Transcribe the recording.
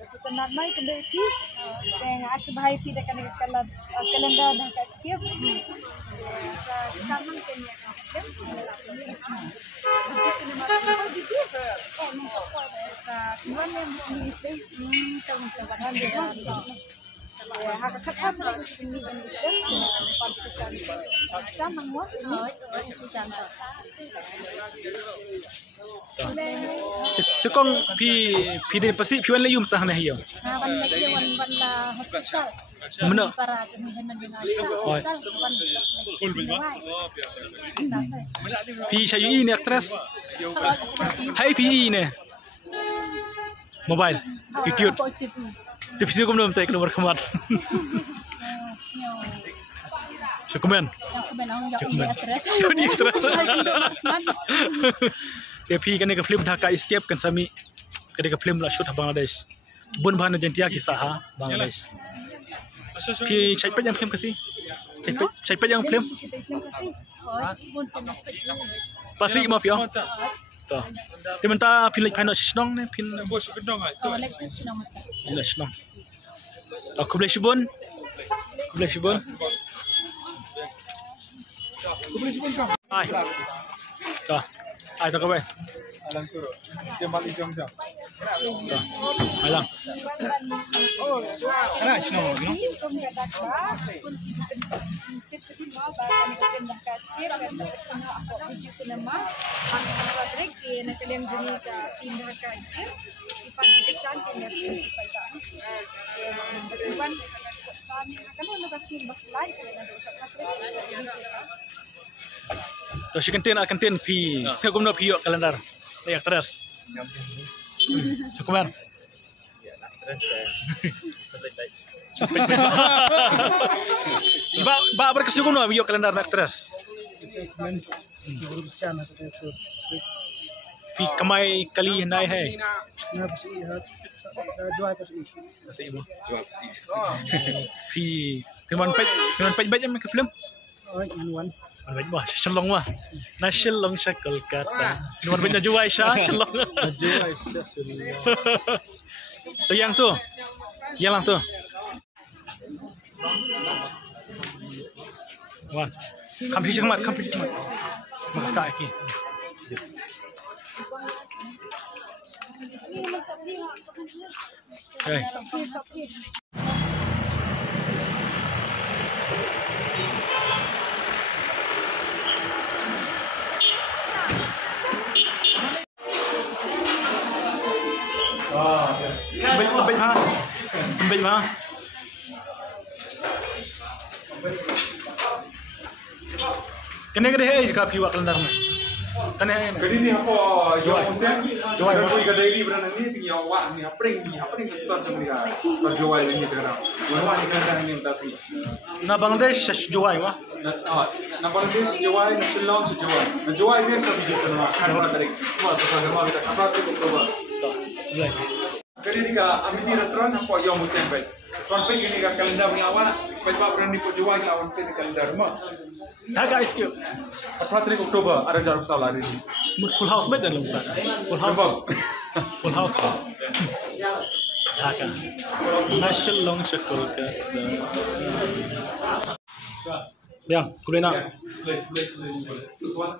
Setelah mai kena pi, dengan asbahai pi dekat kalender dah kat skip. Sama kena kan. Biji cinema biji. Nampak apa dah. Tuan yang itu, tahu sebenarnya dia. Hak kata ini partisipasi sama semua Tekong pi de pasi piwan layum tah nah hiyo. wan lagi wan hospital. Mana? Para jaminan dengan Pi Syayui ni aktris. Hai pi ni. Mobile. Youtube. Divisi ko belum take nomor kemat. Cukumen. Ini aktris. Tapi kan ke film Dhaka Escape kan sami ke film lah shoot Bangladesh. Bun bahan jentia kisah Bangladesh. Ki caipat yang film kasih. Caipat yang film. Pasti maaf ya. Tuh. Dimana film final senang ni film. Senang. Aku boleh shibun. Hai. Tuh. Hai tak apa. Alang turun. Dia balik jam-jam. Alang. Ana sino mo, no? Tips itu mau bahkan kita dah kasih kan sama aku biji cinema. Aku Patrick di nak kalian jadi tim dah kasih. Di partisipasi kena pada. Cuman kami akan lokasi berlain dengan Patrick. Terus kantin pi. Saya guna pi yok kalendar. Ya terus. Cukup kan? Ba berkesugun no yok kalendar nak terus. Pi kamai kali nai hai. Pi firman pej yang ke film. Baik bah, shalom wah. Na shalom syakal kata. Nomor benda jual Aisyah, shalom. Jual Aisyah shalom. Tu yang tu. Yang lang tu. Wah. Kampi cemat. Makak lagi. Okay. Baik mah. Kena jika piwak kalendar ni. Kena. Kali ni apa? Jual musim. Jual apa? Daily berana ni tinggi awak ni. Apa yang besar tu mereka? Jual ni sekarang. Awak ni kan ni entah sih. Na Bangladesh jual mah. Na Bangladesh jual, na Sri Lanka jual. Na jual dia satu jenis nama. Kan tarik. Cuma sekarang kita apa tu coba. Kali ni ambil restoran apa yang musim baik. Restoran baik ni kalendar ni awak. Kau berani jual ni awak ni kalendar mah. Dhaka Escape. 18 Oktober ada jarum salah rilis. Full house bed dalam bukan? Full house. Dhaka. National long shakul ka. Yang, kulina.